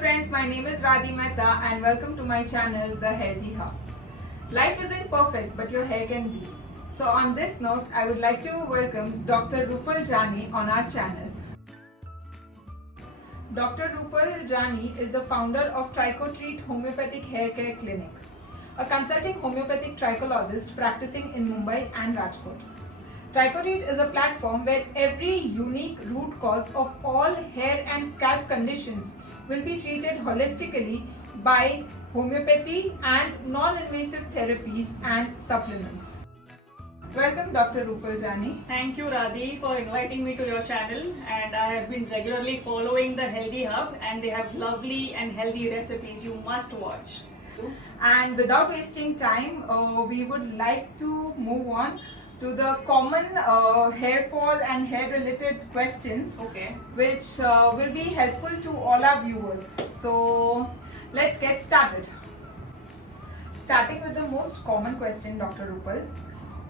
friends, my name is Radhi Mehta and welcome to my channel, The Healthy Hub. Life isn't perfect, but your hair can be. So on this note, I would like to welcome Dr. Rupal Jani on our channel. Dr. Rupal Jani is the founder of TrichoTreat Homeopathic Hair Care Clinic, a consulting homeopathic trichologist practicing in Mumbai and Rajkot. TrichoTreat is a platform where every unique root cause of all hair and scalp conditions will be treated holistically by homeopathy and non-invasive therapies and supplements. Welcome Dr. Rupal Jani. Thank you Radhi for inviting me to your channel, and I have been regularly following the Healthy Hub and they have lovely and healthy recipes you must watch. And without wasting time, we would like to move on to the common hair fall and hair related questions, Okay. which will be helpful to all our viewers. So let's get started. Starting with the most common question, Dr. Rupal,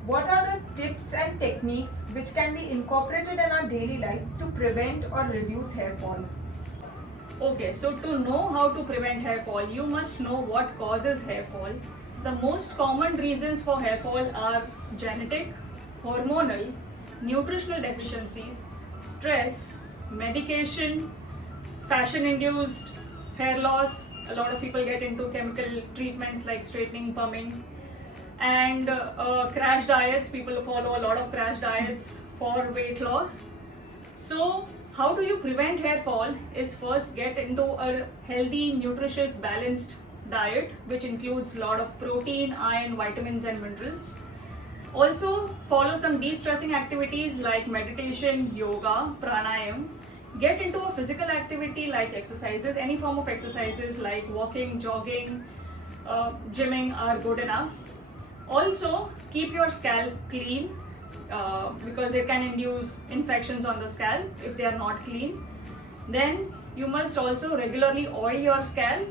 what are the tips and techniques which can be incorporated in our daily life to prevent or reduce hair fall? Okay, so to know how to prevent hair fall, you must know what causes hair fall. The most common reasons for hair fall are genetic, hormonal, nutritional deficiencies, stress, medication, fashion-induced hair loss. A lot of people get into chemical treatments like straightening, pumping, and crash diets. People follow a lot of crash diets for weight loss. So how do you prevent hair fall is first get into a healthy, nutritious, balanced diet which includes a lot of protein, iron, vitamins and minerals. Also follow some de-stressing activities like meditation, yoga, pranayam. Get into a physical activity like exercises. Any form of exercises like walking, jogging, gymming are good enough. Also keep your scalp clean because it can induce infections on the scalp if they are not clean. Then you must also regularly oil your scalp,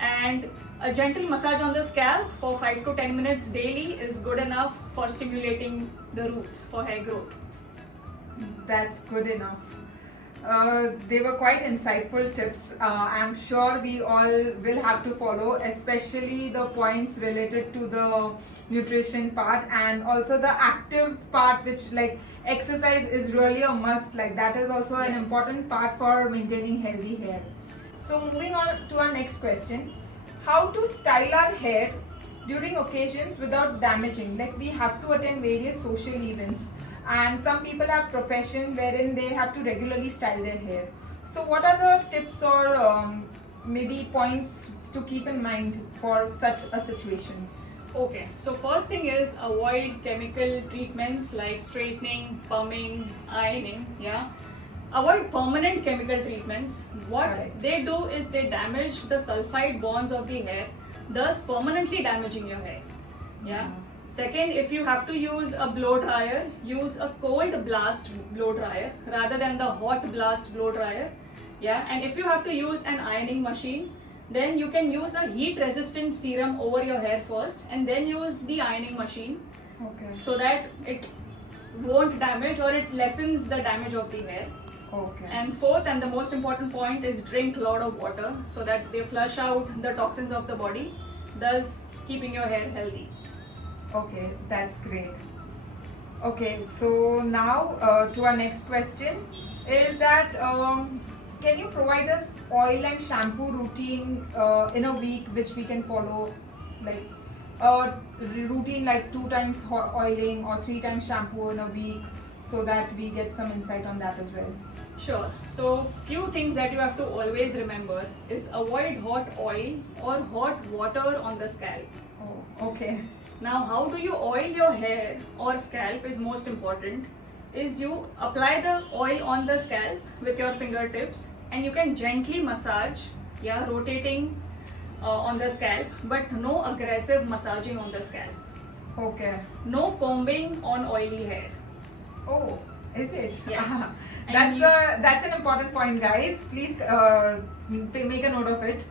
and a gentle massage on the scalp for 5 to 10 minutes daily is good enough for stimulating the roots for hair growth. That's good enough. They were quite insightful tips. I'm sure we all will have to follow, especially the points related to the nutrition part and also the active part, which like exercise is really a must. Like that is also an important part for maintaining healthy hair. So moving on to our next question, how to style our hair during occasions without damaging. Like we have to attend various social events, and some people have profession wherein they have to regularly style their hair. So what are the tips or maybe points to keep in mind for such a situation? Okay, so first thing is avoid chemical treatments like straightening, pumping, ironing. Avoid permanent chemical treatments. What Correct. they do is they damage the sulfide bonds of the hair, thus permanently damaging your hair. Second, if you have to use a blow dryer, use a cold blast blow dryer rather than the hot blast blow dryer. And if you have to use an ironing machine, then you can use a heat resistant serum over your hair first and then use the ironing machine. Okay. So that it won't damage or it lessens the damage of the hair. Okay. And fourth and the most important point is drink a lot of water so that they flush out the toxins of the body, thus keeping your hair healthy. Okay, that's great. Okay, so now to our next question is that can you provide us oil and shampoo routine in a week which we can follow, like a routine like 2 times oiling or 3 times shampoo in a week, so that we get some insight on that as well? Sure. So few things that you have to always remember is avoid hot oil or hot water on the scalp. Oh, okay. Now how do you oil your hair or scalp is most important is you apply the oil on the scalp with your fingertips and you can gently massage, rotating on the scalp, but no aggressive massaging on the scalp. Okay. No combing on oily hair. Oh, is it? Yes. That's an important point, guys. Please make a note of it.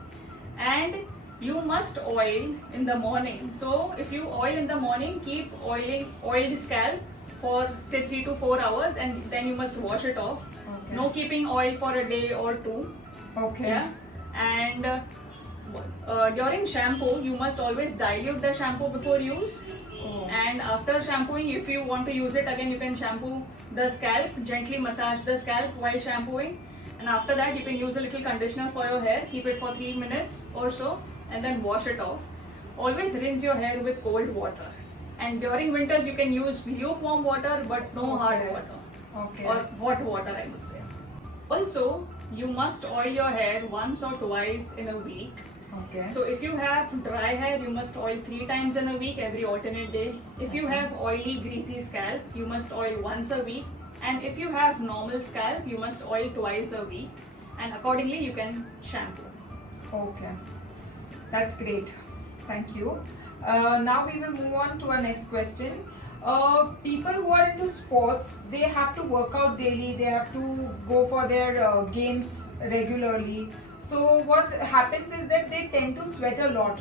And you must oil in the morning. So if you oil in the morning, keep oiled scalp for say 3 to 4 hours and then you must wash it off. Okay. No keeping oil for a day or two. Okay. Yeah. And during shampoo, you must always dilute the shampoo before use. Oh. And after shampooing, if you want to use it again, you can shampoo the scalp, gently massage the scalp while shampooing. And after that, you can use a little conditioner for your hair, keep it for 3 minutes or so, and then wash it off. Always rinse your hair with cold water. And during winters, you can use lukewarm water, but no hard water. Okay. Or hot water, I would say. Also, you must oil your hair once or twice in a week. Okay. So if you have dry hair, you must oil 3 times in a week, every alternate day. If you have oily, greasy scalp, you must oil once a week. And if you have normal scalp, you must oil twice a week. And accordingly, you can shampoo. Okay. That's great. Thank you. Now we will move on to our next question. People who are into sports, they have to work out daily, they have to go for their games regularly. So what happens is that they tend to sweat a lot.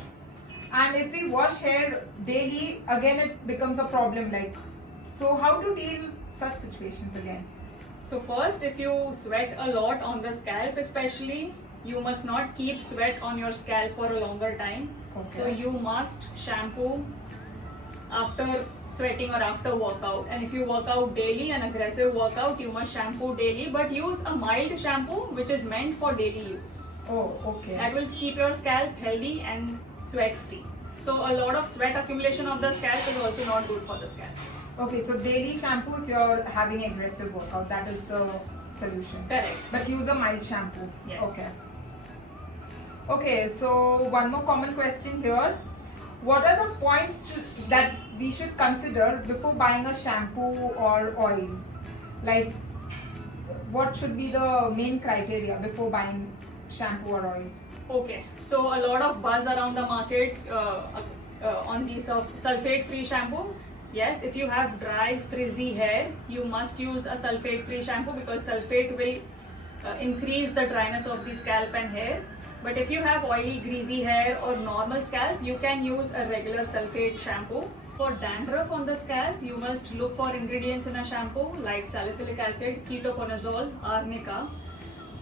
And if we wash hair daily, again it becomes a problem. So how to deal such situations again? So first, if you sweat a lot on the scalp especially, you must not keep sweat on your scalp for a longer time. Okay. So you must shampoo after sweating or after workout. And if you work out daily, an aggressive workout, you must shampoo daily, but use a mild shampoo which is meant for daily use. Oh, okay. That will keep your scalp healthy and sweat free. So a lot of sweat accumulation on the scalp is also not good for the scalp. Okay, so daily shampoo if you're having aggressive workout, that is the solution. Correct. But use a mild shampoo. Yes. Okay. Okay, so one more common question here. What are the points that we should consider before buying a shampoo or oil? Like, what should be the main criteria before buying shampoo or oil? Okay, so a lot of buzz around the market on these of sulfate-free shampoo. Yes, if you have dry, frizzy hair, you must use a sulfate-free shampoo because sulfate will increase the dryness of the scalp and hair. But if you have oily, greasy hair or normal scalp, you can use a regular sulfate shampoo. For dandruff on the scalp, you must look for ingredients in a shampoo like salicylic acid, ketoconazole, arnica.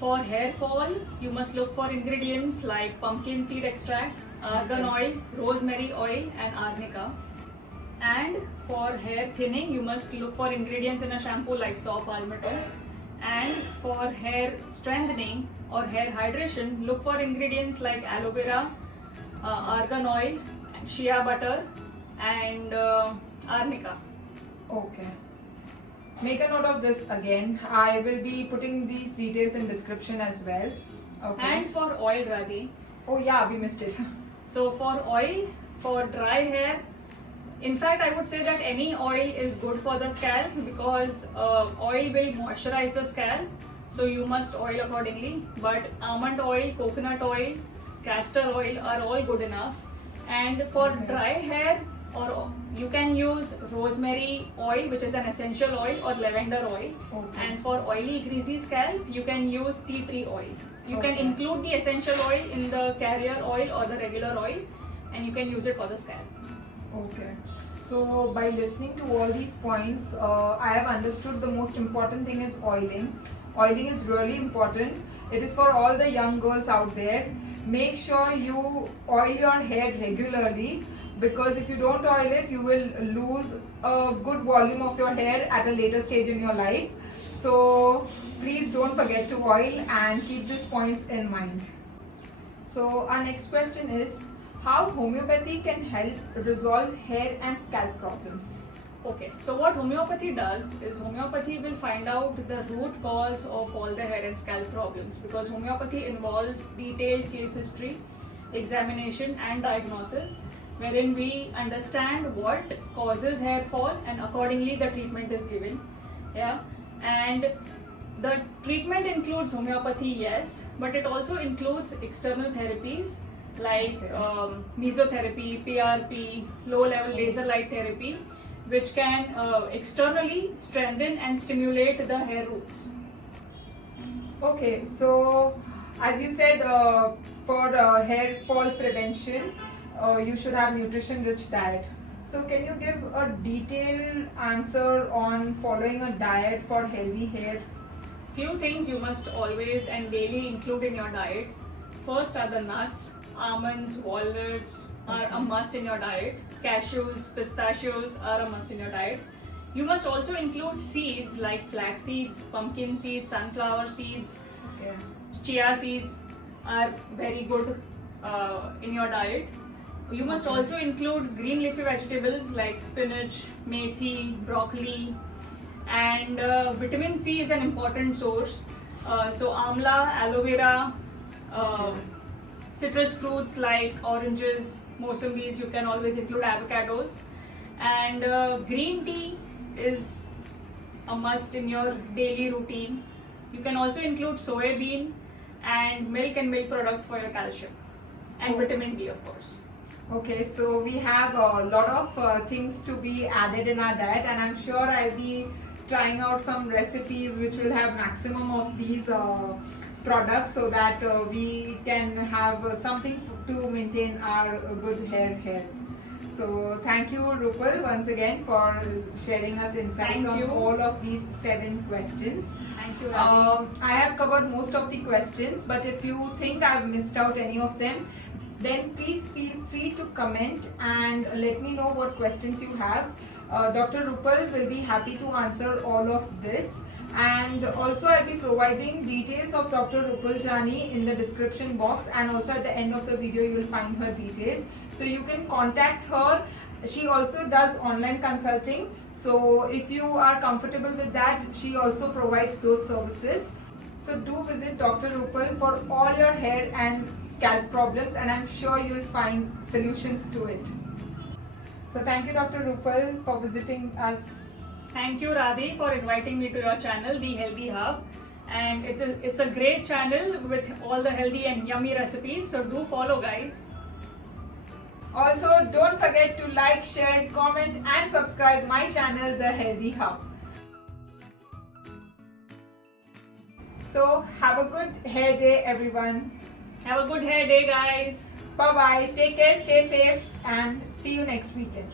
For hair fall, you must look for ingredients like pumpkin seed extract, argan oil, rosemary oil and arnica. And for hair thinning, you must look for ingredients in a shampoo like saw palmetto. And for hair strengthening or hair hydration, look for ingredients like aloe vera, argan oil, shea butter and arnica. Okay. Make a note of this again. I will be putting these details in description as well. Okay. And for oil, Radhi. Oh yeah, we missed it. So for oil, for dry hair, in fact, I would say that any oil is good for the scalp because oil will moisturize the scalp. So you must oil accordingly. But almond oil, coconut oil, castor oil are all good enough. And for dry hair, or you can use rosemary oil, which is an essential oil, or lavender oil. Okay. And for oily, greasy scalp, you can use tea tree oil. You can Okay. include the essential oil in the carrier oil or the regular oil, and you can use it for the scalp. Okay. So by listening to all these points, I have understood the most important thing is oiling. Oiling is really important. It is for all the young girls out there. Make sure you oil your hair regularly because if you don't oil it, you will lose a good volume of your hair at a later stage in your life. So please don't forget to oil and keep these points in mind. So our next question is, how homeopathy can help resolve hair and scalp problems? Okay, so what homeopathy does is homeopathy will find out the root cause of all the hair and scalp problems because homeopathy involves detailed case history, examination and diagnosis wherein we understand what causes hair fall and accordingly the treatment is given. Yeah, and the treatment includes homeopathy, yes, but it also includes external therapies like mesotherapy, PRP, low-level laser light therapy, which can externally strengthen and stimulate the hair roots. Okay, so as you said, for hair fall prevention, you should have nutrition-rich diet. So can you give a detailed answer on following a diet for healthy hair? Few things you must always and daily include in your diet. first are the nuts. Almonds, walnuts are a must in your diet. Cashews, pistachios are a must in your diet. You must also include seeds like flax seeds, pumpkin seeds, sunflower seeds, Okay. chia seeds are very good in your diet. You must Okay. also include green leafy vegetables like spinach, methi, broccoli, and vitamin C is an important source. So amla, aloe vera, Okay. citrus fruits like oranges, mosambis. You can always include avocados, and green tea is a must in your daily routine. You can also include soybean and milk products for your calcium and vitamin D, of course. Okay, so we have a lot of things to be added in our diet, and I'm sure I'll be trying out some recipes which will have maximum of these products so that we can have something to maintain our good hair health. So thank you, Rupal, once again for sharing us insights Thank on you. all of these 7 questions. Thank you, Radhi. I have covered most of the questions, but if you think I've missed out any of them, then please feel free to comment and let me know what questions you have. Dr. Rupal will be happy to answer all of this, and also I'll be providing details of Dr. Rupal Jani in the description box, and also at the end of the video you will find her details, so you can contact her. She also does online consulting, so if you are comfortable with that, she also provides those services. So do visit Dr. Rupal for all your hair and scalp problems, and I'm sure you'll find solutions to it. So thank you, Dr. Rupal, for visiting us. Thank you, Radhi, for inviting me to your channel, The Healthy Hub. And it's a great channel with all the healthy and yummy recipes. So do follow, guys. Also, don't forget to like, share, comment and subscribe my channel, The Healthy Hub. So have a good hair day, everyone. Have a good hair day, guys. Bye bye. Take care, stay safe, and see you next weekend.